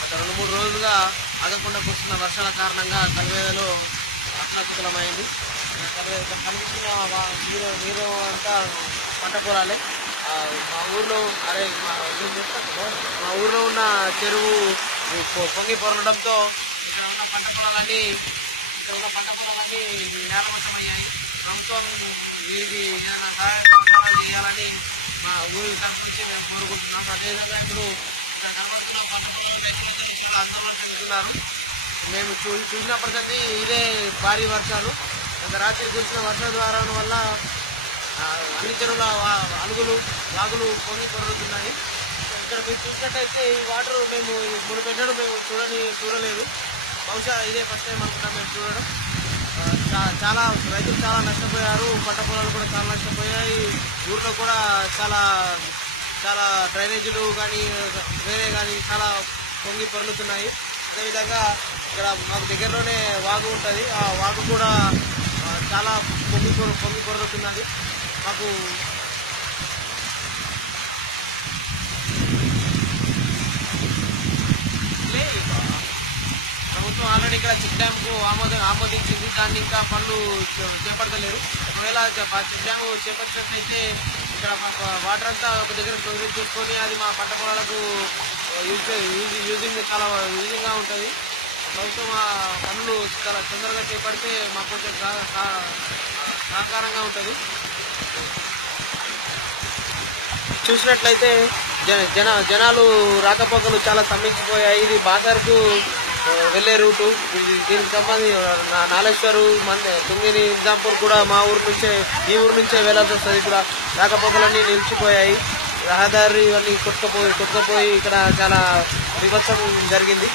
గత 2-3 రోజులుగా ఆగకుండా కురుస్తున్న వర్షాల కారణంగా కల్వేదలో అతలాకుతలమైంది. కనిపిస్తున్న నీరు అంతా పంట పొలాలే. మా ఊర్లో మా ఊర్లో ఉన్న చెరువు పొంగి పొరలడంతో ఇక్కడ ఉన్న పంట పొలాలన్నీ నేలమట్టమయ్యాయి. ప్రభుత్వం వీరికి ఏదైనా సహాయం చేయాలని మా ఊరి తరఫు నుంచి మేము కోరుకుంటున్నాం. అదేవిధంగా ఇప్పుడు కనబడుతున్న పంట పొలాలు రైతులందరూ చాలా ఆందోళన చెందుతున్నారు. మేము చూసినప్పటికీ ఇదే భారీ వర్షాలు, గత రాత్రి కురిసిన వర్షాధారం వల్ల అన్ని చెరువుల వాగులు పొంగి పొరులుతున్నాయి. ఇక్కడ మీరు చూసినట్టయితే ఈ వాటర్ మేము మునుపెన్నడూ మేము చూడలేదు. బహుశా ఇదే ఫస్ట్ టైం అనుకుంటాం మేము చూడడం. చాలా రైతులు చాలా నష్టపోయారు, పంట పొలాలు కూడా చాలా నష్టపోయాయి. ఊర్లో కూడా చాలా డ్రైనేజీలు కానీ వేరే కానీ చాలా పొంగి పొరులుతున్నాయి. అదేవిధంగా ఇక్కడ మాకు దగ్గరలోనే వాగు ఉంటుంది, ఆ వాగు కూడా చాలా పొంగి పొరులుతున్నది. మాకు ప్రభుత్వం ఆల్రెడీ ఇక్కడ చెక్ డ్యామ్కు ఆమోదించింది. దాన్ని ఇంకా పనులు చేపడతలేరు. ఒకవేళ చెక్ డ్యామ్ చేపట్టినట్లయితే ఇక్కడ వాటర్ అంతా ఒక దగ్గర స్టోరేజ్ చేసుకొని అది మా పంట పొలాలకు యూజింగ్గా ఉంటుంది. ప్రభుత్వం ఆ పనులు చాలా తొందరగా చేపడితే మాకు కొంచెం సహకారంగా ఉంటుంది. చూసినట్లయితే జనాలు రాకపోకలు చాలా స్తంభించిపోయాయి. ఇది బాసర్కు వెళ్ళే రూటు. దీనికి సంబంధించి నాలేశ్వరు తుంగిని నిజాంపూర్ కూడా మా ఈ ఊరు నుంచే వెళ్ళాల్సి వస్తుంది. ఇక్కడ రాకపోకలన్నీ నిలిచిపోయాయి. రహదారి ఇవన్నీ కొట్టుకపోయి ఇక్కడ చాలా విభత్సం జరిగింది.